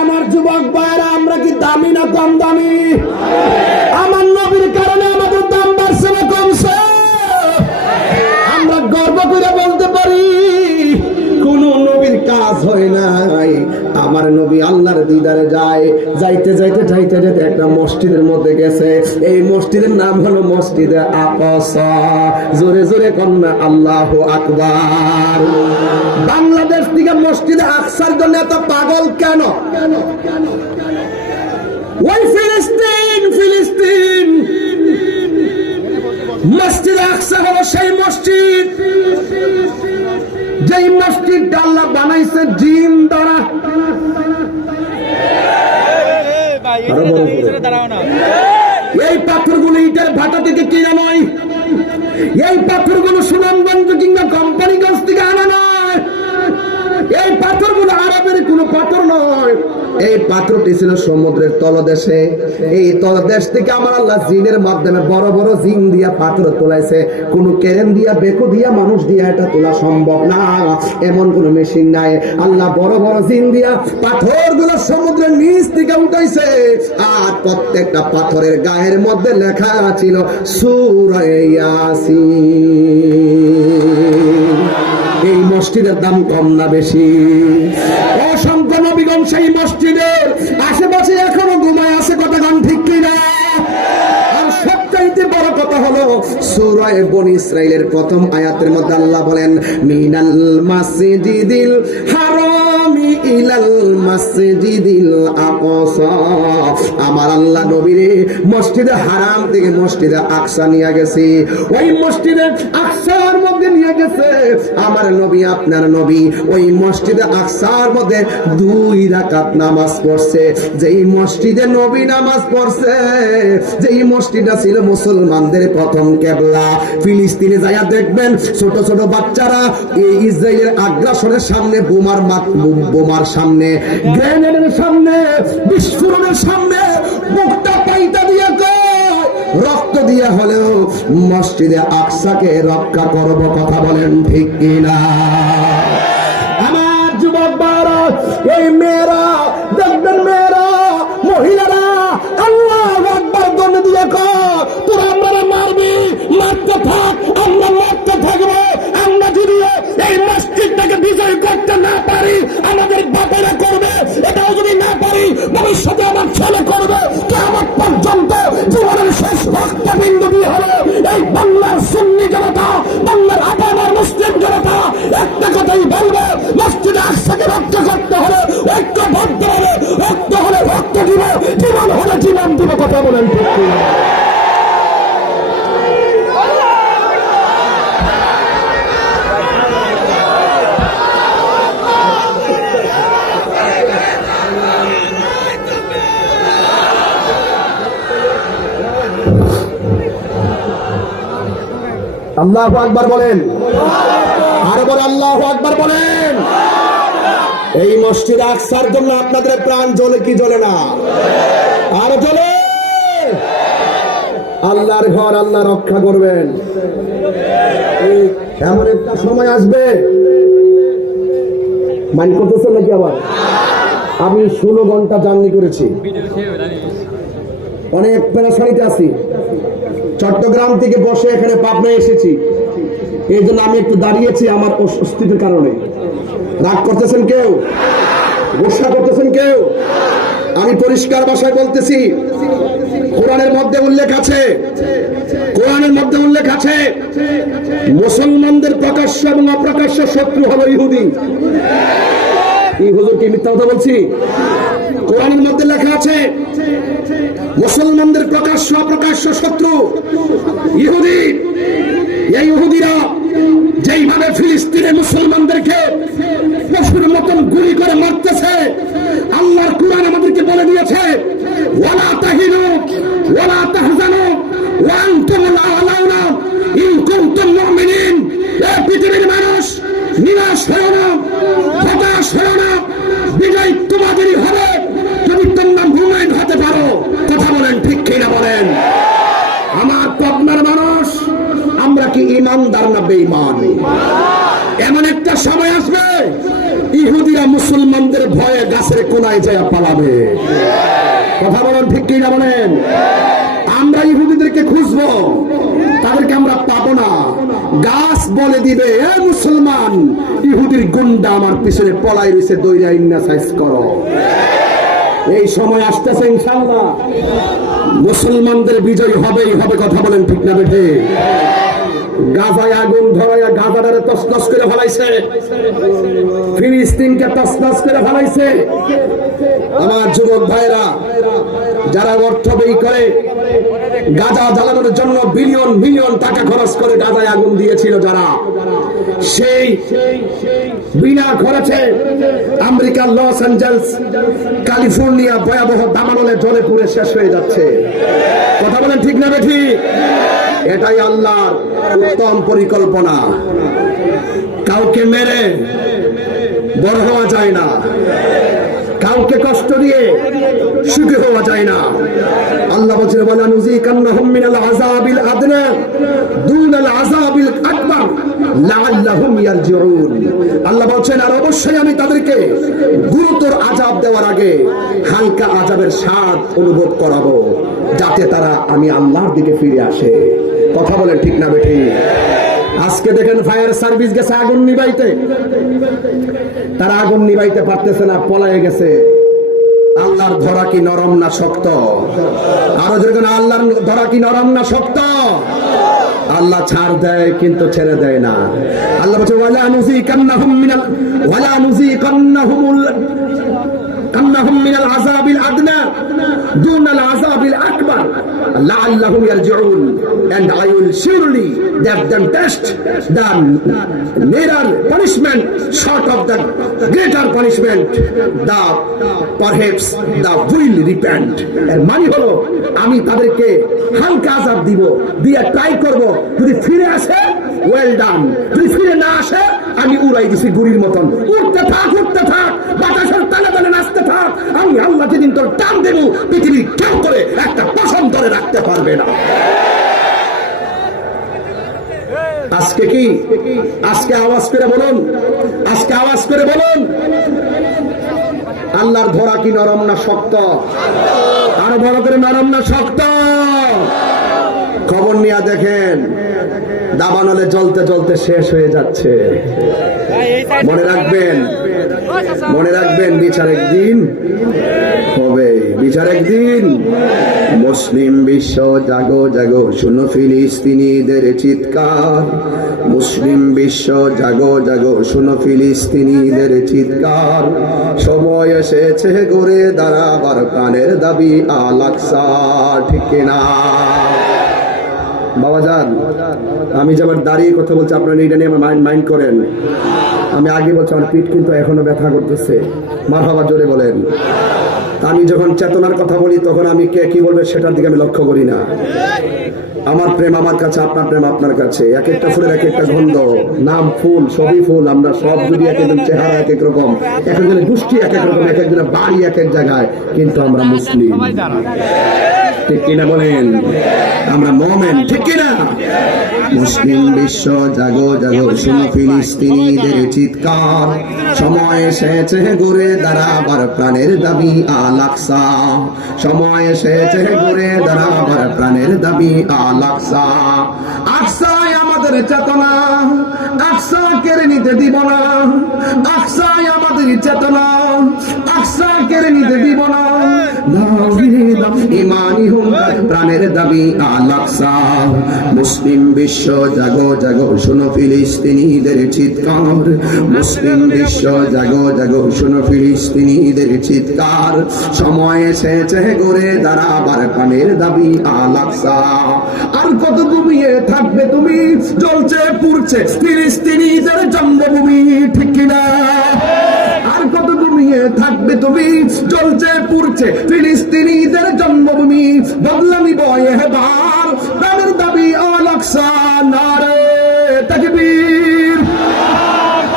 আমার যুবক ভাইরা, আমরা কি দামি না কম দামি? আমার নবীর কারণে আমাদের দাম বাড়ছে না কমছে? আমরা গর্ব করে বলতে পারি কোন নবীর কাজ হয় নাই। আমার নবী আল্লাহর দিদারে যায়, যাইতে যাইতে যাইতে যাইতে একটা মসজিদের মধ্যে গেছে। এই মসজিদের নাম হলো মসজিদে আকসা। জোরে জোরে কন্যা আল্লাহু আকবার। বাংলাদেশ থেকে মসজিদে আকসার জন্য এত পাগল কেন? ওই ফিলিস্তিন, ফিলিস্তিন মসজিদে আকসা হলো সেই মসজিদ যেই মসজিদটা আল্লাহ বানাইছে জিন দ্বারা। এই পাথরগুলো ইটের ভাটা থেকে কিনা নয়, এই পাথরগুলো সুনামগঞ্জ কিংবা কোম্পানিগঞ্জ থেকে আনা নয়, এই পাথরগুলো আরবের কোনো পাথর নয়। এই পাথরটি ছিল সমুদ্রের তলদেশে। এই তলদেশ থেকে আমার আল্লাহ জিনের মাধ্যমে বড় বড় জিন দিয়া পাথর তোলাইছে। কোন কেরেন দিয়া, বেকু দিয়া, মানুষ দিয়া এটা তোলা সম্ভব না, এমন কোন মেশিন নাই। আল্লাহ বড় বড় জিন দিয়া পাথরগুলো সমুদ্রের নিচ থেকে উঠাইছে। আর প্রত্যেকটা পাথরের গায়ের মধ্যে লেখা ছিল সূরা ইয়াসিন। এই মসজিদের দাম কম না বেশি? অসংখ্য নবীগণ সেই মসজিদের আশেপাশে এখনো ঘুমায় আছে, কতক্ষণ ঠিক কিনা? আর সবচাইতে বড় কথা হলো সূরা বনী ইসরাইলের প্রথম আয়াতের মধ্যে আল্লাহ বলেন, মিনাল মাসজিদিল হারামি ইলাল মাসজিদিল আকসা। আমার আল্লাহ নবীরে মসজিদে হারাম থেকে মসজিদে আকসা নিয়ে গেছে। ওই মসজিদে আকসার মধ্যে নিয়ে গেছে আমার নবী, আপনার নবী। ওই মসজিদে আকসার মধ্যে 2 রাকাত নামাজ পড়ছে। যেই মসজিদে নবী নামাজ পড়ছে, যেই মসজিদটা ছিল মুসলমানদের প্রথম কিবলা। ফিলিস্তিনে যাইয়া দেখবেন ছোট ছোট বাচ্চারা এই ইসরায়েলের আগ্রাসনের সামনে, বোমার সামনে, গ্রেনেডের সামনে, বিস্ফোরণের সামনে মুখটা পাইটা দিয়ে রক্ত দিয়ে হলেও মসজিদে আকসাকে রক্ষা করব। কথা বলেন ঠিক কিনা? আমার যুবক ভাইরা, এই মেয়েরা দেখবেন, মেয়েরা, মহিলারা আল্লাহু আকবার দোনে দিয়ে কর, তোরা আমরা মারবি, মারতে থাক, আমরা মারতে থাকবো। আমরা যদি এই মসজিদটাকে বিজয় করতে না পারি, আমাদের বাপেরা করবে। এটাও যদি না পারি, ভবিষ্যতে আমার ছেলে করবে। কিয়ামত পর্যন্ত জীবনের শেষ রক্তবিন্দু দিয়ে হলো এই বাংলার সুন্নি জনতা, বাংলার আপামার মুসলিম জনতা একটা কথাই বলবে, মসজিদে আকসাকে রক্ষা করতে হলে ঐক্যবদ্ধ হবে। রক্ত হলে রক্ত দিব, জীবন হলে জীবন দিব। কথা বলেন ঠিক কিনা? আল্লাহু আকবার বলেন, আরো বলে আল্লাহু আকবার বলেন। এই মসজিদ আকসার জন্য আপনাদের প্রাণ জ্বলে কি জ্বলে না? আর জ্বলে। আল্লাহর ঘর আল্লাহ রক্ষা করবেন। এমন একটা সময় আসবে, মাইন্ড করতেছেন নাকি? আবার আমি 16 ঘন্টা জার্নি করেছি, অনেক পেরেশানিতে আছি। চট্টগ্রাম থেকে বসে এখানে পাবনায় এসেছি, এই জন্য আমি একটু দাঁড়িয়েছি আমার অস্তিত্বের কারণে। রাগ করতেছেন কেউ? গোসা করতেছেন কেউ? আমি পরিষ্কার ভাষায় বলতেছি, কোরআনের মধ্যে উল্লেখ আছে, কোরআনের মধ্যে উল্লেখ আছে মুসলমানদের প্রকাশ্য এবং অপ্রকাশ্য শত্রু হলো ইহুদি। এই হুজুর কি মিথ্যা কথা বলছি? কোরআনের মধ্যে লেখা আছে মুসলমানদের প্রকাশ্য অপ্রকাশ্য শত্রু ইহুদি। এই ইহুদিরা যেইভাবে ফিলিস্তিনে মুসলমানদেরকে পশুর মতন গুলি করে মারতেছে, আল্লাহর কোরআন আমাদেরকে বলে দিয়েছে, ওয়ালা তাহিনু ওয়ালা তাহজানু ওয়া আনতুমুল আ'লাউনা ইন কুনতুম মুমিনিন। এই পৃথিবীর মানুষ নিরাশ হয় না, হতাশ হয় না, বিজয় তোমাদেরই হবে যদি তোমরা মুমিন হতে পারো। কথা বলেন ঠিক কিনা বলেন? আমার পাবনার মানুষ, আমরা কি বেঈমান। এমন একটা সময় আসবে ইহুদিরা মুসলমানদের ভয়ে গাছের কোনায় যায় পালাবে। কথা বলেন ঠিক কি না বলেন? আমরা ইহুদিদেরকে খুঁজবো, তাদেরকে আমরা পাবো না। গাছ বলে দিবে, এ মুসলমান, ইহুদির গুন্ডা আমার পিছনে পলাই রয়েছে, দইরা ইন্না সাইজ করো। এই সময় আসতেছে ইনশাআল্লাহ, মুসলমানদের বিজয় হবেই হবে। কথা বলেন ঠিক না বেঠে? গাজায় আগুন ধরাইয়া গাজাটারে তছনছ করে ফেলাইছে, ফিলিস্তিনকে তছনছ করে ফেলাইছে। আমার যুবক ভাইরা যারা অর্থ ব্যয় করে গাজা জ্বালানোর জন্য বিলিয়ন বিলিয়ন টাকা খরচ করে গাজায় আগুন দিয়েছিল, যারা সেই বিনা খরচে আমেরিকার লস অ্যাঞ্জেলস, ক্যালিফোর্নিয়া ভয়াবহ দাবানলে জ্বলে পুড়ে শেষ হয়ে যাচ্ছে। কথা বলেন ঠিক না বেঠি? এটাই আল্লাহর উত্তম পরিকল্পনা। কাউকে মেরে বড় হওয়া যায় না, কাউকে কষ্ট দিয়ে সুখী হওয়া যায় না। আল্লাহ বলছেন ওয়ালা নুযিকান্নাহুম মিনাল আযাবিল আদনা দুনাল আযাবিল আকবার লাআল্লাহুম ইয়ারজিউন। আল্লাহ বলছেন আর অবশ্যই আমি তাদেরকে গুরুতর আযাব দেওয়ার আগে হালকা আযাবের স্বাদ অনুভব করাবো, যাতে তারা আমি আল্লাহর দিকে ফিরে আসে। কথা বলেন ঠিক না বেঠি? আজকে দেখেন ফায়ার সার্ভিস গেছে আগুন নিভাইতে, তারা আগুন নিভাইতে পারতেছে না, পলায়ে গেছে। আল্লাহর ধরা কি নরম না শক্ত? আরো যেরকম আল্লাহর ধরা কি নরম না শক্ত? আল্লাহ ছাড় দেয় কিন্তু ছেড়ে দেয় না। আল্লাহ বলছে ওয়ালা নুযিকান্নাহুম মিনাল আযাবিল আদনা দুনাল আযাবিল আকবার লাআল্লাহুম ইয়ারজিউন, and I will surely let them test the nearer punishment short of the greater punishment, the perhaps the will repent। এর মানে হলো আমি তাদেরকে হালকা আযাব দিব, দিয়ে ট্রাই করব, যদি ফিরে আসে ওয়েল ডান, যদি ফিরে না আসে আমি উড়াই দিছি গুড়ির মতন। উঠতে থাক, উঠতে থাক, বাতাসের তালে তালে নাচতে থাক। আমি আল্লাহ যেদিন তোর টান দেব, পৃথিবীর কেউ করে একটা পশম ধরে রাখতে পারবে না। আজকে কি? আজকে আওয়াজ করে বলুন, আজকে আওয়াজ করে বলুন, আল্লাহর ধরা কি নরম না শক্ত? আরো বড় করে, নরম না শক্ত? খবর নিয়ে দেখেন দাবানলে জ্বলতে জ্বলতে শেষ হয়ে যাচ্ছে। মনে রাখবেন, মনে রাখবেন, বিচার একদিন হবে, বিচার একদিন। মুসলিম বিশ্ব জাগো জাগো, শুনো ফিলিস্তিনিদের চিৎকার। মুসলিম বিশ্ব জাগো জাগো, শুনো ফিলিস্তিনিদের চিৎকার। সময় এসেছে ঘুরে দাঁড়াবার প্রাণের দাবি আল আকসা। ঠিক কিনা বাবাজান? আমি যে আমার দাঁড়িয়ে কথা বলছি, আপনারা এটা নিয়ে আমার মাইন্ড করেন। আমি আগে বলছি আমার পিঠ কিন্তু এখনো ব্যথা করতেছে। মারহাবা জোরে বলেন। আমি যখন চেতনার কথা বলি তখন আমি কে কি বলবে সেটার দিকে আমি লক্ষ্য করি না। আমার প্রেম আমার কাছে, আপনার প্রেম আপনার কাছে। এক একটা ফুলের এক একটা গন্ধ, নাম ফুল, সবই ফুল। আমরা সব যদি এক একজন চেহারা এক এক রকম, এক একজনের গোষ্ঠী এক এক রকম, এক একজনের বাড়ি এক এক জায়গায়, কিন্তু আমরা মুসলিম। ঠিক কিনা বলেন? আমরা মুমিন। ঠিক কিনা? মুসলিম বিশ্ব জাগো জাগো, শুনো ফিলিস্তিনিদের চিৎকার। সময় এসেছে ঘুরে দাঁড়াবার প্রাণের দাবি আল আকসা। সময় এসেছে ঘুরে দাঁড়াবার প্রাণের দাবি আল আকসা। আকসায় আমাদের চেতনা, আকসা কেড়ে নিতে দিব না। আকসায় আমাদের চেতনা, আকসা কেড়ে নিতে দিব না। ইমানি হুঙ্কার প্রাণের দাবি আল আকসা। মুসলিম বিশ্ব জাগো জাগো, শুনো ফিলিস্তিনিদের চিৎকার। মুসলিম বিশ্ব জাগো জাগো, শুনো ফিলিস্তিনিদের চিৎকার। সময় এসেছে ঘুরে দাঁড়াবার প্রাণের দাবি আল আকসা। আর কত ঘুমিয়ে থাকবে তুমি, জ্বলছে পুড়ছে ফিলিস্তিনিদের জন্মভূমি। ঠিক কিনা? আর কত ঘুমিয়ে থাকবে তুমি, জ্বলছে পুড়ছে ফিলিস্তিনিদের জন্মভূমি। বদলা নিব এবার প্রাণের দাবি আল আকসা। নারে তাকবীর,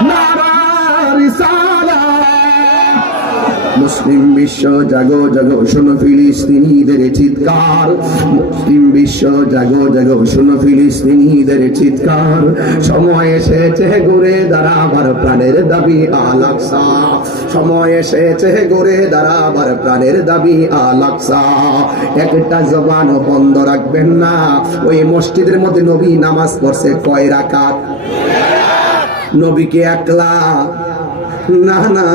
নারে রিসালাত। মুসলিম মুসলিম বিশ্ব জাগো জাগো শোনো ফিলিস্তিনিদের চিৎকার, মুসলিম বিশ্ব জাগো জাগো শোনো ফিলিস্তিনিদের চিৎকার, সময় এসেছে ঘুরে দাঁড়াবার প্রাণের দাবি আল আকসা, সময় এসেছে ঘুরে দাঁড়াবার প্রাণের দাবি আল আকসা। একটা জবান বন্ধ রাখবেন না। ওই মসজিদের মধ্যে নবী নামাজ পড়ছে কয় রাকাত? নবীকে একলা না না,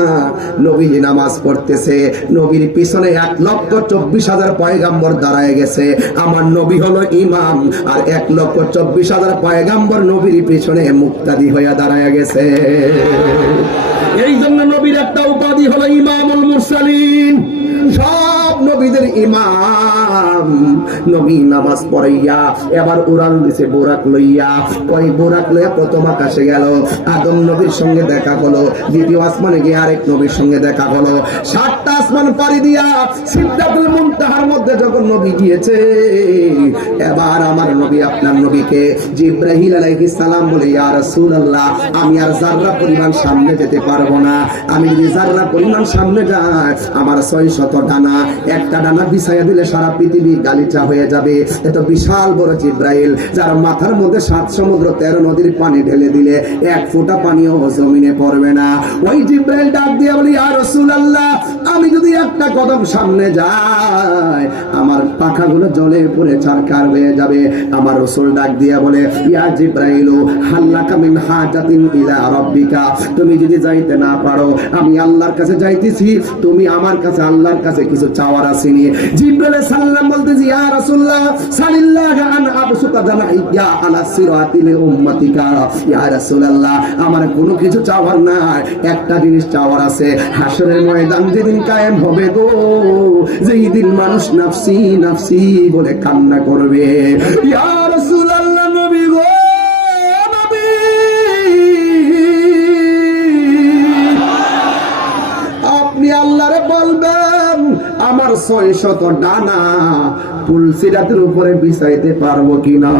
নবী নামাজ পড়তেছে, নবীর পিছনে 1,24,000 পয়গাম্বর দাঁড়ায় গেছে। আমার নবী হলো ইমাম, আর 1,24,000 পয়গাম্বর নবীর পিছনে মুক্তাদি হইয়া দাঁড়ায় গেছে। এই জন্য নবীর একটা উপাধি হলো ইমামুল মুরসালিন, সব নবীদের ইমাম। নবী নামাজ পড়াইয়া এবার উড়াল দিছে বোরাক লইয়া। কই বোরাক লইয়া প্রথম আকাশে গেল, আদম নবীর সঙ্গে দেখা হলো, দ্বিতীয় আসমানে গিয়ে আরেক নবীর সঙ্গে দেখা হলো, 7টা আসমান পাড়ি দিয়া সিদরাতুল মুনতাহার মধ্যে যখন নবী গিয়েছে, এবার আমার নবী আপনার নবীকে জিবরাইল আলাইহিস সালাম বলে, ইয়া রাসূলুল্লাহ, আমি আর যাররা পরিমাণ সামনে যেতে পারবো না, আমি যদি যাররা পরিমাণ সামনে যাই, আমার 600 ডানা, একটা ডানা বিছাইয়া দিলে সারা পৃথিবী গালিচা হয়ে যাবে। এত বিশাল বড় জিবরাইল, যার মাথার মধ্যে 7 সমুদ্র 13 নদীর পানি ঢেলে দিলে 1 ফোঁটা পানিও জমিনে পড়বে না। ওই জিবরাইল ডাক দিয়ে বলি, ইয়া রাসূলুল্লাহ, আমি যদি একটা কদম সামনে যাই, আমার পাখাগুলো জলে পড়ে চারকার হয়ে যাবে। আমার রাসূল ডাক দিয়ে বলে, ইয়া জিবরাইল, হাল্লাকা মিন হাজাতিন ইলা রাব্বিকা, তুমি যদি যাইতে না পারো, আমি আল্লাহর কাছে যাইতেছি, তুমি আমার কাছে আল্লাহর কাছে কিছু চাওয়ার আসেনি। জিবরাইল সাল্লাম বলতেছি, ইয়া রাসূলুল্লাহ, সাল্লাল্লাহু আন আবসুতা জানাইয়া আলা সিরাতিল উম্মতিকা, ইয়া রাসূলুল্লাহ, আমার কোনো কিছু চাওয়ার নাই, একটা জিনিস চাওয়ার আছে। হাসরের ময়দান যেদিন কায়েম হবে গো, যেই দিন মানুষ নাফসি নাফসি বলে কান্না করবে, ইয়া রাসূলুল্লাহ, নবী গো, নবী, আপনি আল্লাহরে বলবেন, আমার 600 ডানা পুলসিরাতের উপরে বিছাইতে পারবো কিনা।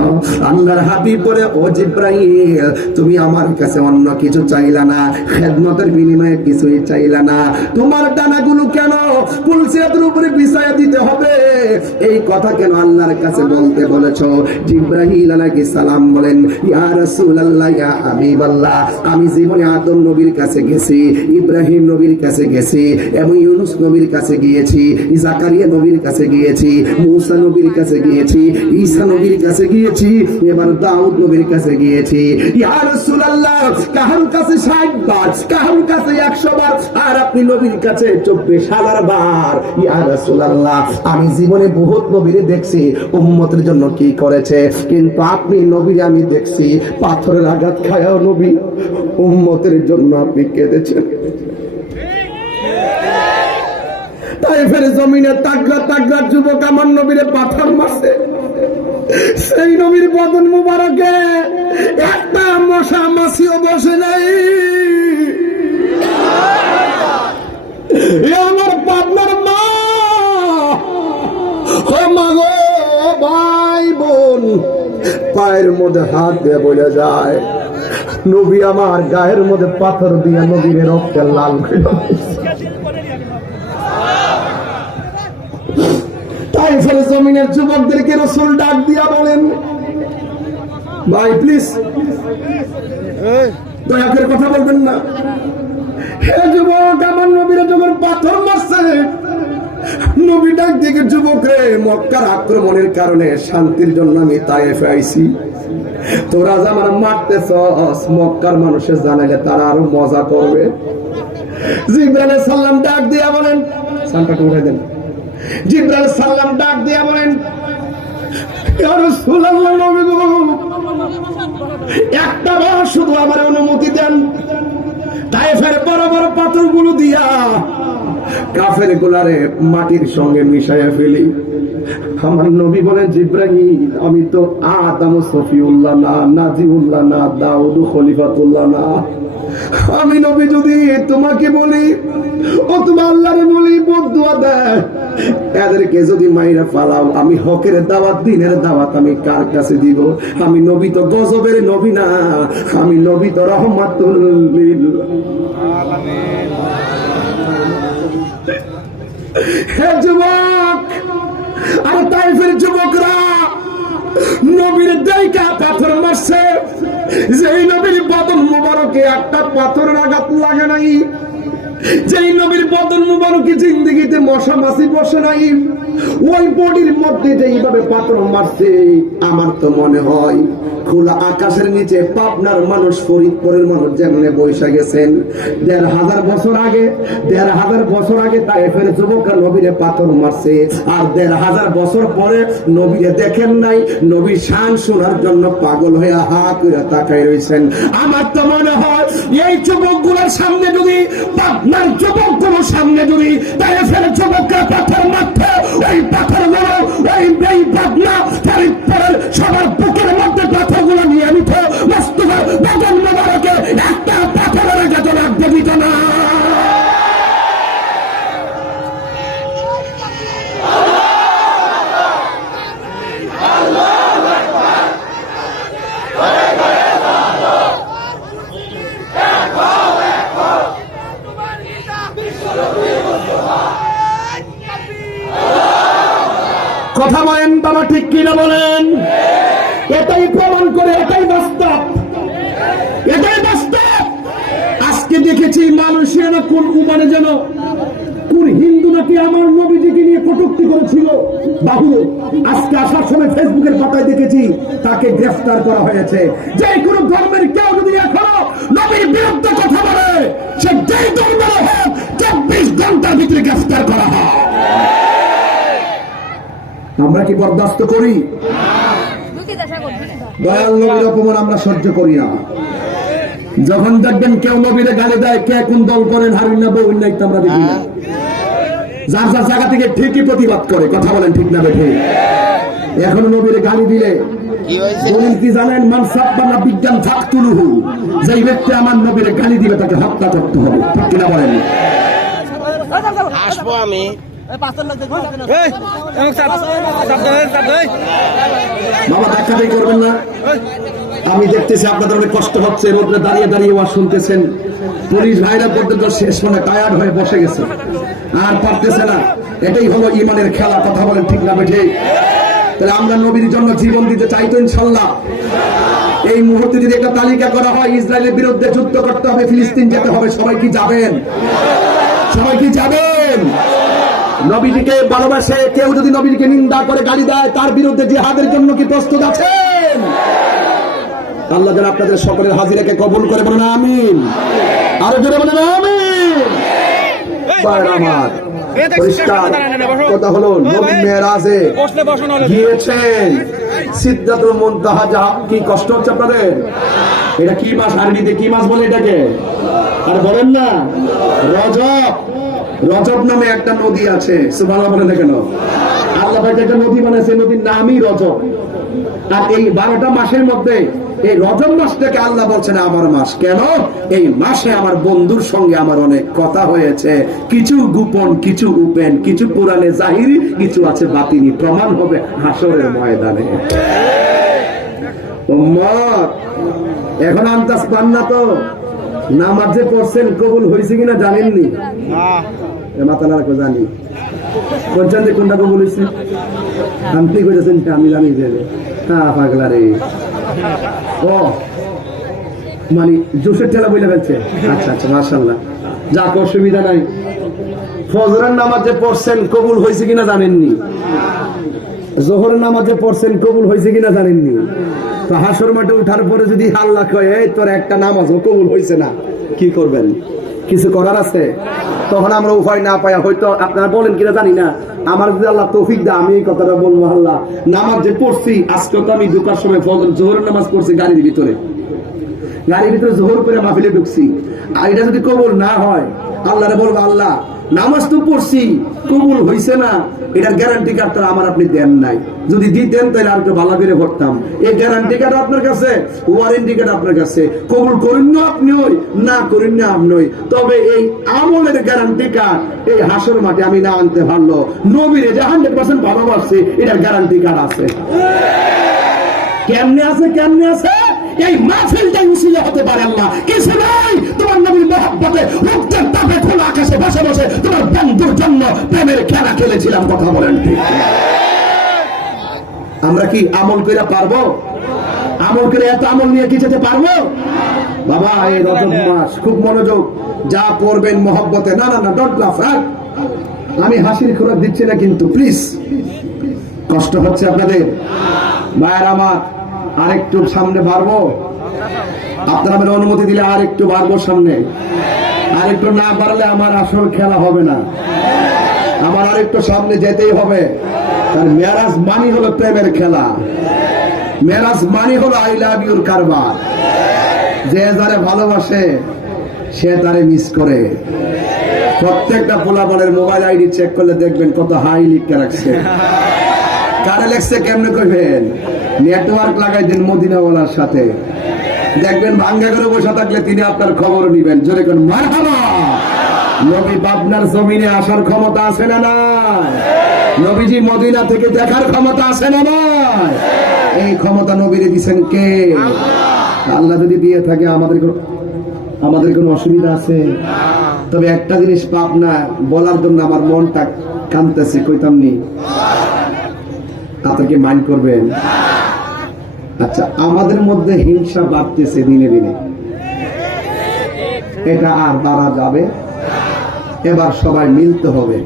আল্লাহর হাবিব বলে, ও জিবরাইল, তুমি আমার কাছে অন্য কিছু চাইলা না, খেদমতের বিনিময়ে কিছুই চাইলা না, তোমার ডানাগুলো কেন পুলসিরাতের উপরে বিছাইয়া দিতে হবে, এই কথা কেন আল্লাহর কাছে বলতে বলেছো? জিবরাইল আলাইহিস সালাম বলেন, ইয়া রাসূলুল্লাহ, ইয়া হাবিবাল্লাহ, আমি জীবনে আদম নবীর কাছে গেছি, ইব্রাহিম নবীর কাছে গেছি, এবং ইউনূস নবীর কাছে গিয়েছি, জাকারিয়া নবীর কাছে গিয়েছি, মুসা নবীর কাছে গিয়েছি, ঈসা নবীর কাছে গিয়েছি, এবার দাউদ নবীর কাছে গিয়েছি। ইয়া রাসূলুল্লাহ, কাহার কাছে 60 বার, কাহার কাছে 100 বার, আর আপনি নবীর কাছে 24,000 বার। ইয়া রাসূলুল্লাহ, আমি জীবনে বহুত নবীরে দেখছি উম্মতের জন্য কি করেছে, কিন্তু আপনি নবীরে আমি দেখছি পাথরের আঘাত খায়াও নবী উম্মতের জন্য আপনি কেঁদেছেন। তাইফের জমিনে তাগড়া তাগড়া যুবক আমার নবীরে পাথর মারছে, সেই নবীর বদন মুবারকে একটা মশা মাছিও বসে নাই। আমার পাবনার মা, ও মা গো, ভাই বোন, পায়ের মধ্যে হাত দিয়ে বলে যায়, নবী আমার গায়ের মধ্যে পাথর দিয়ে নবীর রক্তে লাল করে তাইফের জমিনের যুবকদেরকে রাসূল ডাক দিয়া বলেন, ভাই প্লিজ দয়া করে কথা বলবেন না। হে যুবক, আমার নবীরা যখন পাথর মারছে, নবী ডাক দিকে, যুবকরে, মক্কার আক্রমণের কারণে শান্তির জন্য আমি তায়েফে আইছি, তোরা যে আমার মারতেছস, মক্কার মানুষের জানাইলে তারা আরো মজা করবে। জিবরাইল সাল্লাম ডাক দিয়া বলেন, সানটাকে উঠাই দেন। জিবরাইল সাল্লাম ডাক দিয়া বলেন, ইয়া রাসূলুল্লাহ, নবী গো, একটা বার শুধু আমার অনুমতি দেন, তায়েফের বড় বড় পাথরগুলো দিয়া কাফের গুলারে মাটির সঙ্গে মিশাইয়া ফেলি। আমার নবী বলেন, জিবরাইল, আমি তো আদম সফিউল্লাহ না, নাজিউল্লাহ না, দাউদ খলিফাতুল্লাহ না, আমি নবী যদি তোমাকে বলি, ও তুমি আল্লাহরে বলি, বদদুয়া দেয়, এদেরকে যদি মাইরা ফালাও, আমি হকের দাওয়াত, দিনের দাওয়াত আমি কার কাছে দিব? আমি নবী তো গজবের নবী না, আমি নবী তো রহমাতুল লিল আলামিন। হে যুবক, আর তাইফের যুবকরা নবীর দেইকা পাথর মারছে, যেই নবীর বদন মুবারকে একটা পাথরের আঘাত লাগে নাই, যেই নবীর বদন মুবারকে জিন্দেগিতে মশা মাছি বসে নাই, ওই বডির মধ্যে যেইভাবে পাথর মারছে, আমার তো মনে হয় খোলা আকাশের নিচে পাবনার মানুষ, ফরিদপুরের মানুষ যেমনে বৈশা গেছেন ১,৫০০ বছর আগে, ১,৫০০ বছর আগে তায়েফের যুবকরা নবীরে পাথর মারছে, আর ১,৫০০ বছর পরে নবীরে দেখেন নাই, নবীর শান শোনার জন্য পাগল হয়ে হা করে তাকাই রয়েছেন। আমার তো মনে হয় এই যুবকগুলোর সামনে যদি, পাবনার যুবকগুলোর সামনে যদি তায়েফের যুবকরা পাথর মারতে, ওই পাথরগুলো ওই পাবনা ফরিদপুরের সবার বুকের মধ্যে পাথরগুলো নিয়ে নিত, মোস্তফা বদন মুবারকে একটা পাথরের আঘাত লাগতে দিত না। কথা বলেন বাবা, ঠিক কিনা বলেন? এটাই প্রমাণ করে, এটাই বাস্তব, এটাই বাস্তব। আজকে দেখেছি মানুষের না কোন উমানে যেন কোন হিন্দু নাকি আমার নবীজিকে নিয়ে কটূক্তি করেছিল বাহু, আজকে আসার সময় ফেসবুকের পাতায় দেখেছি তাকে গ্রেফতার করা হয়েছে। যে কোনো ধর্মের কেউ যদি এখনো নবীর বিরুদ্ধে কথা বলে, সে যেই ধর্মের হোক ২৪ ঘন্টার ভিতরে গ্রেফতার করা হয়। আমরা কি বরদাস্ত করি? দয়াল নবীর অপমান আমরা সহ্য করি না। যখন দেখবেন কেউ নবীরে গালি দেয়, কে কোন দল করেন হারিন না বউন নাই, আমরা দেখি না। যার যার জায়গা থেকে ঠিকই প্রতিবাদ করে, কথা বলেন ঠিক না বেঠে? এখনো নবীরে গালি দিলে দলিল কি জানেন? মান সাব্বানা বিজ্ঞান ফাকতুলুহু, যেই ব্যক্তি আমার নবীরে গালি দিবে তাকে হত্যা করতে হবে, ঠিক কিনা বলেন? আসবো আমি বাবা, দেখাটাই করবেন না। আমি দেখতেছি আপনাদের অনেক কষ্ট হচ্ছে, রোদ্রে দাঁড়িয়ে দাঁড়িয়ে ওয়াজ শুনতেছেন। পুলিশ ভাইরা পর্যন্ত শেষ মানে টায়ার্ড হয়ে বসে গেছে, আর পারতেছে না। এটাই হলো ইমানের খেলা, কথা বলেন ঠিক না বেঠে? তাহলে আমরা নবীর জন্য জীবন দিতে চাই তো ইনশাল্লাহ। এই মুহূর্তে যদি একটা তালিকা করা হয়, ইসরায়েলের বিরুদ্ধে যুদ্ধ করতে হবে, ফিলিস্তিন যেতে হবে, সবাই কি যাবেন? সবাই কি যাবেন? নবীজিকে ভালোবাসে কেউ যদি নবীকে নিন্দা করে গালি দেয়, তার বিরুদ্ধে জিহাদের জন্য কি প্রস্তুত আছেন? আল্লাহ যেন আপনাদের সকলের হাজিরাকে কবুল করে, বলেন আমিন। আরো জোরে বলেন আমিন। আমার পরিষ্কার কথা হলো, নবী মেরাজে গিয়েছেন, সিদরাতুল মুনতাহা। কি কষ্ট হচ্ছে আপনাদের? এটা কি মাস আরবিতে কি মাস বলে এটাকে? আর বলেন না, রজব। রজব নামে একটা নদী আছে, সুবহানাল্লাহ বলেন না কেন? আল্লাহ পাক একটা নদী বানাইছে, নদীর নামই রজব। আর এই 12টা মাসের মধ্যে এই রজব মাসটাকে আল্লাহ বলছেন আমার মাস। কেন? এই মাসে আমার বন্ধুর সঙ্গে আমার অনেক কথা হয়েছে, কিছু গোপন, কিছু উপেন, কিছু পুরানে জাহিরি, কিছু আছে বাতিনি, প্রমাণ হবে হাসরের ময়দানে। উম্মত এখন আন্দাজ পান না তো? নামাজ যে পড়ছেন কবুল হয়েছে কিনা জানেননি? মাথা নাড়া জানি বলছেন যে কোনটা কবুল হয়েছে? আপনি করেছেন আমি জানি যে হ্যাঁ পাগলা রে, ও মানে জোশের ঠেলা বলে ফেলছে। আচ্ছা আচ্ছা, মাশাআল্লাহ, যাক অসুবিধা নাই। ফজরের নামাজে পড়ছেন কবুল হয়েছে কিনা জানেননি? জোহরের নামাজে পড়ছেন কবুল হয়েছে কিনা জানেননি? তো হাসর মাঠে উঠার পরে যদি আল্লাহ কয় এই তোর একটা নামাজও কবুল হয়েছে না, কি করবেন? কিছু করার আছে? তখন আমরা উপায় না পাই, হয়তো আপনারা বলেন কিনা জানি না, আমার যদি আল্লাহ তৌফিক দেয় আমি এই কথাটা বলবো, আল্লাহ নামাজ যে পড়ছি আজকে তো আমি ঢুকার সময় জোহরের নামাজ পড়ছি গাড়ির ভিতরে, জোহর করে মাহফিলে ঢুকছি, আর এটা যদি কবুল না হয় আল্লাহরে বলবো আল্লাহ নামাজ তো পড়ছি কবুল হয়েছে না, এটার গ্যারান্টি কার্ডটা আমার আপনি দেন নাই। যদি দিতেন তাহলে আর একটু ভালো করে ভরতাম। এই গ্যারান্টি কার্ড আপনার কাছে, ওয়ারেন্টি কার্ড আপনার কাছে, কবুল করেন না আপনি ওই, না করেন না আপনি ওই। তবে এই আমলের গ্যারান্টি কার্ড এই হাসর মাঠে আমি না আনতে পারলো, নবীরে যে 100% ভালোবাসছি এটার গ্যারান্টি কার্ড আছে। কেমনে আছে? কেমনে আছে? এই মাহফিলটাই উসিলা হতে পারে আল্লাহ কিছু নাই তোমার নবীর মহব্বতে রক্তের তাপে খোলা আকাশে বসে বসে তোমার বন্ধুর জন্য প্রেমের খেলা খেলেছিলাম কথা বলেন ঠিক আমরা কি আমল করে পারবো আমল করে এত আমল নিয়ে কি যেতে পারবো বাবা এই রজব মাস খুব মনোযোগ যা পড়বেন মহব্বতে না না না ডোন্ট লাফ আমি হাসির খোরাক দিচ্ছি না কিন্তু প্লিজ কষ্ট হচ্ছে আপনাদের মায়ের আমার আরেকটু সামনে বাড়বো আপনারা আমার অনুমতি দিলে আরেকটু বাড়বো সামনে আরেকটু না বাড়লে আমার আসল খেলা হবে না আমার আরেকটু সামনে যেতেই হবে কারণ মেরাজ মানি হলো প্রেমের খেলা মেরাজ মানি হলো আই লাভ ইউর কারবার যে যারে ভালোবাসে সে তারে মিস করে প্রত্যেকটা পোলাপানের মোবাইল আইডি চেক করলে দেখবেন কত হাই লিখে রাখছে কারে লেখছে কেমনে করবেন নেটওয়ার্ক লাগাই দিন মদিনাওয়ালার সাথে দেখবেন ভাঙ্গা করে বসে থাকলে তিনি আপনার খবর নিবেন জোরে কোন মারহাবা নবী পাবনার জমিনে আসার ক্ষমতা আছে না নাই নবীজি মদিনা থেকে দেখার ক্ষমতা আছে না নাই এই ক্ষমতা নবীরে দিবেন কে আল্লাহ যদি দিয়ে থাকে আমাদের কোনো অসুবিধা আছে তবে একটা জিনিস পাবনা বলার জন্য আমার মনটা কাঁদতেছে কইতাম নি আপনাকে মাইন্ড করবেন আচ্ছা আমাদের মধ্যে হিংসা বাড়তেছে দিনে দিনে এটা আর বাড়া যাবে এবার সবাই মিলতে হবে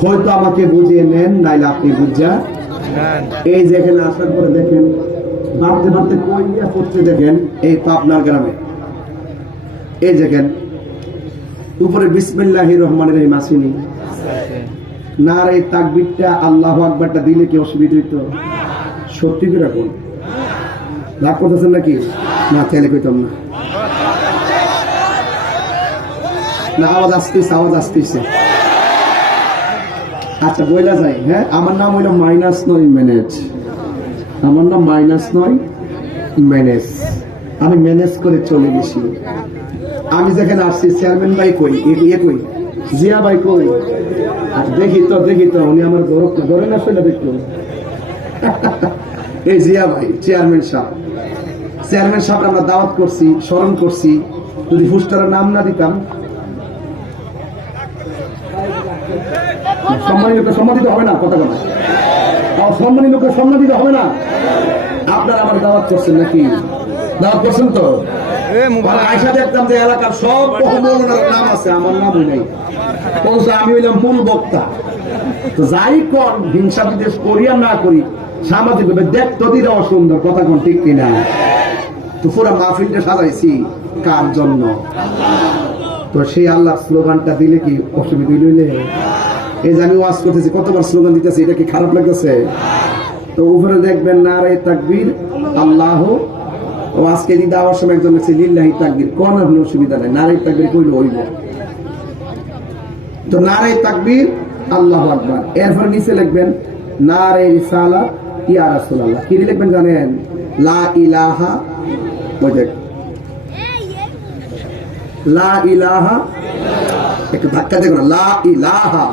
হয়তো আমাকে বুঝিয়ে নেন নাইলে আপনি বুঝা এই যে এখানে আসার পরে দেখেন বাড়তে বাড়তে কইয়া করতে দেখেন এই পাবনার গ্রামে এই দেখেন উপরে বিসমিল্লাহির রহমানির রহিম আসেনি নারে তাকবীরটা আল্লাহু আকবারটা দিলে কি অসুবিধা হইতো সত্যি কি রাখুন রাগ করতেছেন নাকি না চাইলে কইতাম না না আওয়াজ আসতেছে আচ্ছা বইলা যাই হ্যাঁ আমার নাম হইল -9 ম্যানেজ আমার নাম -9 ম্যানেজ আমি ম্যানেজ করে চলে গেছি আমি যেখানে আসছি চেয়ারম্যান ভাই কই কই জিয়া ভাই কই দেখি তো উনি আমার ঘরে না শুনে দেখলো এই জিয়া ভাই চেয়ারম্যান সাহেব আমরা দাওয়াত করছি স্মরণ করছি যদি ফুস্টারের নাম না দিতাম সম্মানী লোকের সম্মান দিতে হবে না কথা সম্মানী লোকের সম্মান দিতে হবে না আপনারা আমার দাওয়াত করছেন নাকি দাওয়াত করছেন তো আয়সা দেখতাম যে এলাকার সব মৌলানার নাম আছে আমার নামই নেই আমি হইলাম মূল বক্তা তো যাই কোন হিংসা বিদ্বেষ করি আর না করি সামাজিক ভাবে দেখতে দিলে অসুন্দর কথা কোন ঠিক কিনা তো পুরো মাহফিলটা সাজাইছি কার জন্য তো সেই আল্লাহ স্লোগানটা দিলে কি অসুবিধা হইলে এই যে আমি ওয়াজ করতেছি কতবার স্লোগান দিতেছি এটা কি খারাপ লাগতেছে তো উপরে দেখবেন নারে তাকবীর আল্লাহ ও আজকে দিদা আওয়ার সময় একজন আছে লিল্লাহি তাকবীর কোন হলো অসুবিধা নাই নারে তাকবীর কইলে হইব তো নারে তাকবীর আল্লাহু আকবার এরপর নিচে লিখবেন নারে রিসালাত ইয়া রাসূলুল্লাহ কি লিখবেন জানেন লা ইলাহা ওই দেখ লা ইলাহা একটু ধাক্কা দেখো না লা ইলাহা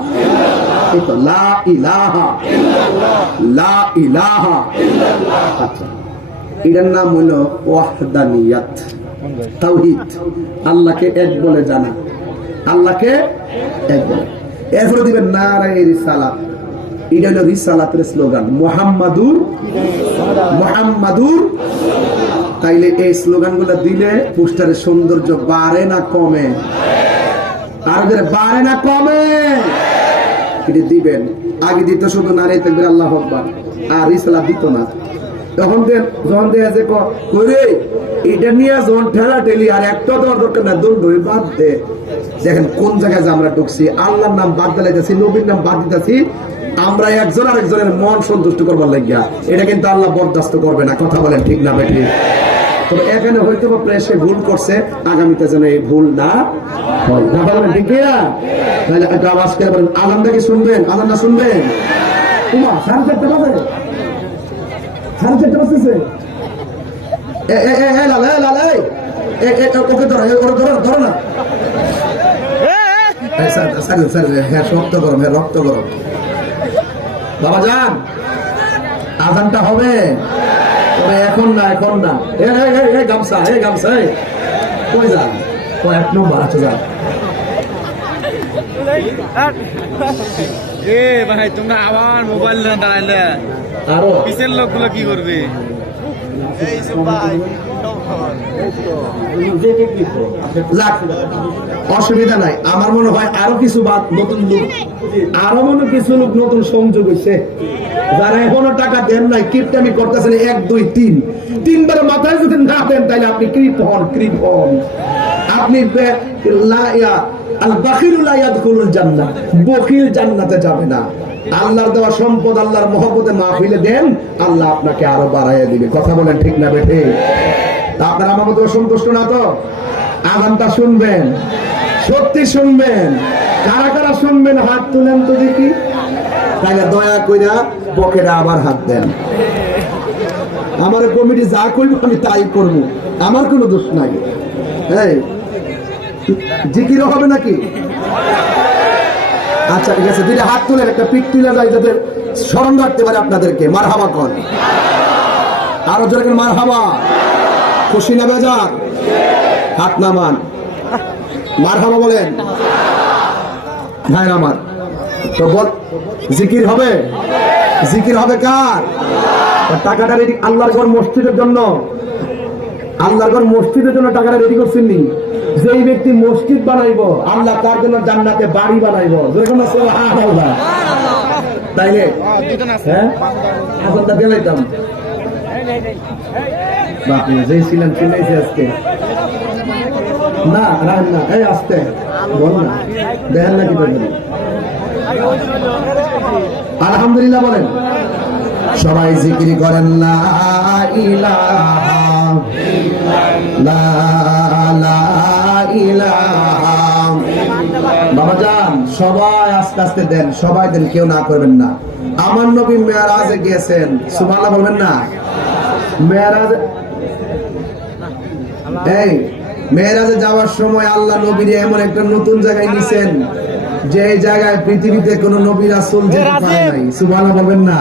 এই তো লা ইলাহা লা ইলাহা আচ্ছা এটার নাম হলো ওয়াহদানিয়াত তাওহীদ আল্লাহকে এক বলে জানা আল্লাহকে এক বলে এরপরে দিবেন নারে রিসালাত এটা হলো রিসালাতের স্লোগান মুহাম্মাদুর তাইলে এই স্লোগানগুলো দিলে পোস্টারের সৌন্দর্য বাড়ে না কমে আর বাড়ে না কমে এটা দিবেন আগে দিত শুধু নারে তাকবীর আল্লাহু আকবার আর রিসালাত দিত না তখন যখন দেখা যায় করে এটা নিয়ে যখন ঠেলা ঠেলি আর একটা দেওয়ার দরকার না দৌড় ধরে বাদ দে দেখেন কোন জায়গায় যে আমরা ঢুকছি আল্লাহর নাম বাদ দিলাইতেছি নবীর নাম বাদ দিতেছি আমরা একজন আরেকজনের মন সন্তুষ্ট করবার লাগিয়া এটা কিন্তু আল্লাহ বরদাস্ত করবে না কথা বলেন ঠিক না বেঠিক তবে এখানে হয়তো বা প্রেসে ভুল করছে আগামীতে যেন এই ভুল না হয় না বলেন ঠিক না তাহলে একটা আওয়াজ করে বলেন আজানটা কি শুনবেন আজানটা শুনবেন তোমার 4:30 বাজে 4:30 বাজতেছে ওকে ধরো না হ্যাঁ রক্ত গরম বাবা যান আজানটা হবে তবে এখন না, এখন না। গামছা, গামছা, কই যান? এক নম্বর আছে যান। এ ভাই তোমরা আবার মোবাইল নিয়ে দাঁড়াইলে আরো পিছের লোকগুলো কি করবে? যাক, অসুবিধা নাই। আমার মনে হয় আরো কিছু নতুন লোক, আরো মনে কিছু লোক নতুন সংযোগ হয়েছে, যারা এখনো টাকা দেন নাই, কিপটামি করতেছেন। 1 2 3 তিনবার মাথায় যদি না দেন তাহলে আপনি কৃপ হন। আপনি আল বাখিলু লা ইয়াদখুলুল জান্নাহ, বখিল জান্নাতে যাবে না। আল্লাহর দেওয়া সম্পদ আল্লাহর মহব্বতে মাহফিলে দেন, আল্লাহ আপনাকে আরো বাড়াইয়া দিবে। কথা বলেন ঠিক না বেঠে? আপনারা আমার মতো সন্তুষ্ট না তো? আগানটা শুনবেন, সত্যি শুনবেন। কারা কারা শুনবেন হাত তুলেন তো দেখি। তাইলে দয়া কইরা পকেটে আবার হাত দেন। আমার কমিটি যা করবো আমি তাই করবো, আমার কোনো দোষ নাই। এই জিকিরও হবে নাকি? আচ্ছা ঠিক আছে, দুইটা হাত তুলেন, একটা পিক তুলে যায় যাতে স্মরণ রাখতে পারে আপনাদেরকে। মারহাবা কর, আরো জোরে মারহাবা। খুশি না বেজার? হাত নামান, মারহাবা বলেন ভাই আমার। তো বল, জিকির হবে? জিকির হবে কার? টাকাটা রেডি আল্লাহর ঘর মসজিদের জন্য, আল্লাহর ঘর মসজিদের জন্য টাকাটা রেডি করছেন নি? যেই ব্যক্তি মসজিদ বানাইবো আল্লাহ তার জন্য জান্নাতে বাড়ি বানাইবো। যেরকম তাইলে হ্যাঁ আজানটা দিলাইতাম। বাপরে যেই ছিলেন চিনাইছে আজকে না রান না। এই আসতে বল না, দেখেন নাকি দেখেন? আলহামদুলিল্লাহ বলেন সবাই। জিকির করেন লা ইলাহা ইল্লাল্লাহ। বাবাজান সবাই আস্তে আস্তে দেন, সবাই দেন, কেউ না করবেন না। আমার নবী মেরাজে গিয়েছেন, সুবহানাল্লাহ বলবেন না? মেরাজ, এই মেরাজে যাওয়ার সময় আল্লাহ নবীর এমন একটা নতুন জায়গায় নিছেন, যে জায়গায় পৃথিবীতে কোন নবী রাসূল যেতে পারে নাই। সুবহানাল্লাহ বলবেন না?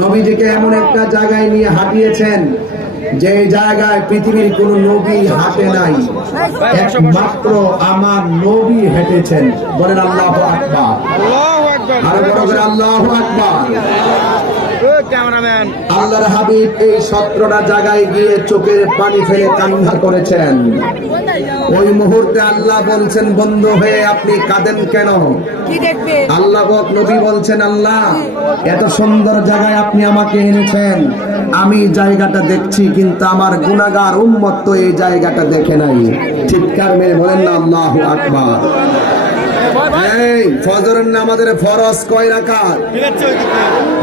নবীজিকে এমন একটা জায়গায় নিয়ে হাঁটিয়েছেন, যে জায়গায় পৃথিবীর কোন নবী হাঁটে নাই, একমাত্র আমার নবী হেঁটেছেন। বলেন আল্লাহু আকবার। আরো বড় করে আল্লাহু আকবার। আল্লাহর হাবিব এই 17টা জায়গায় গিয়ে চোখের পানি ফেলে কান্না করেছেন। ওই মুহূর্তে আল্লাহ বলছেন, বন্ধু হয়ে আপনি কাঁদেন কেন? আল্লাহ নবী বলছেন, আল্লাহ এত সুন্দর জায়গায় আপনি আমাকে এনেছেন, আমি জায়গাটা দেখছি, কিন্তু আমার গুনাহগার উম্মত তো এই জায়গাটা দেখে নাই। চিৎকার মেরে বলেন না আল্লাহু আকবার। এই ফজরের নামাজের ফরজ কয় রাকাত?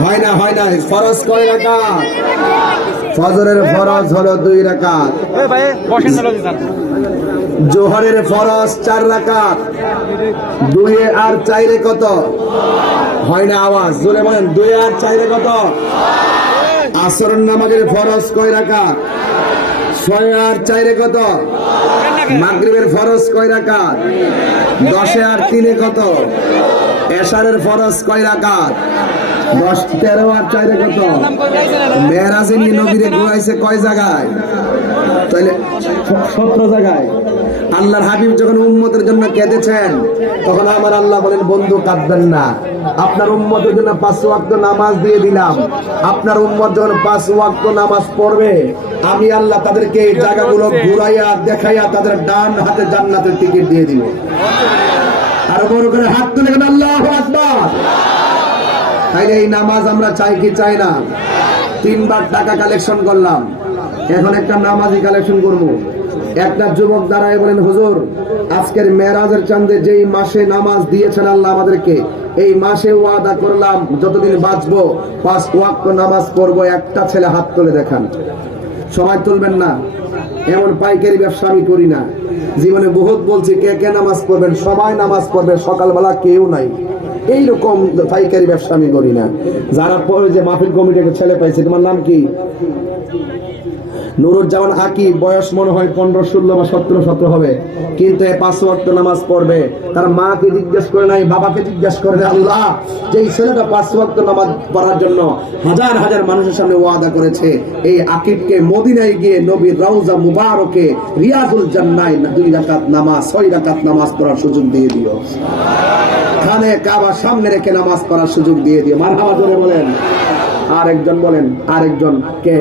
হয় না, হয় না। ফরজ কয় রাকাত? ফজরের ফরজ হলো 2 রাকাত। জোহরের ফরজ 4 রাকাত। 2 আর 4 কত? হয় না, আওয়াজ জোরে বলেন। 2 আর 4 কত? আসরের নামাজের ফরজ কয় রাকাত? 6 আর 4 কত? মাগরিবের ফরজ কয় রাকাত? 10 আর 3 কত? এশারের ফরজ কয় রাকাত? 10 13 আর 4 কত? মেরাজে নবীরে ঘুরাইছে কয় জায়গায়? তাহলে 17 জায়গায়। আল্লাহর হাবিব যখন উম্মতের জন্য কেঁদেছেন, তখন আমার আল্লাহ বলেন, বন্ধু কাঁদবেন না, আপনার উম্মতের জন্য 5 ওয়াক্ত নামাজ দিয়ে দিলাম। আপনার উম্মত যখন 5 ওয়াক্ত নামাজ পড়বে, আমি আল্লাহ তাদেরকে এই জায়গাগুলো ঘুরাইয়া দেখাইয়া তাদের ডান হাতে জান্নাতের টিকিট দিয়ে দিব। আর বড় করে হাত তুলে আল্লাহু আকবার। তাইলে এই নামাজ আমরা চাই কি চাই না? 3 বার টাকা কালেকশন করলাম, এখন একটা নামাজি কালেকশন করব। একটা যুবক দাঁড়ায় বলেন, হুজুর আজকের মেরাজের চাঁদে যেই মাসে নামাজ দিয়েছেন আল্লাহ আমাদেরকে, এই মাসে ওয়াদা করলাম যতদিন বাঁচবো 5 ওয়াক্ত নামাজ পড়বো। একটা ছেলে হাত তুলে দেখান। সবাই তুলবেন না, এমন পাইকারি ব্যবসা আমি করি না। জীবনে বহুত বলছি কে কে নামাজ পড়বেন, সবাই নামাজ পড়বে, সকালবেলা কেউ নাই। এইরকম পাইকারি ব্যবসা আমি করি না। যারা পরে যে মাহফিল কমিটিকে ছেলে পাইছে, তোমার নাম কি? নুরুজ্জামান আকিব বয়স মনে হয় 15-16 বা 17 হবে, কিন্তু 5 ওয়াক্ত নামাজ পড়বে। তার মাকে জিজ্ঞেস করে নাই, বাবাকে জিজ্ঞেস করে নাই, আল্লাহ যে এই ছেলেটা 5 ওয়াক্ত নামাজ পড়ার জন্য হাজার হাজার মানুষের সামনে ওয়াদা করেছে, এই আকিবকে মদিনায় গিয়ে নবীর রওজা মুবারকে রিয়াজুল জান্নায় 2 রাকাত নামাজ 6 রাকাত নামাজ পড়ার সুযোগ দিয়ে দিও। খানে কাবা সামনে রেখে নামাজ পড়ার সুযোগ দিয়ে দিও। মারহাবা জোরে বলেন। আরেকজন বলেন, আরেকজন কে?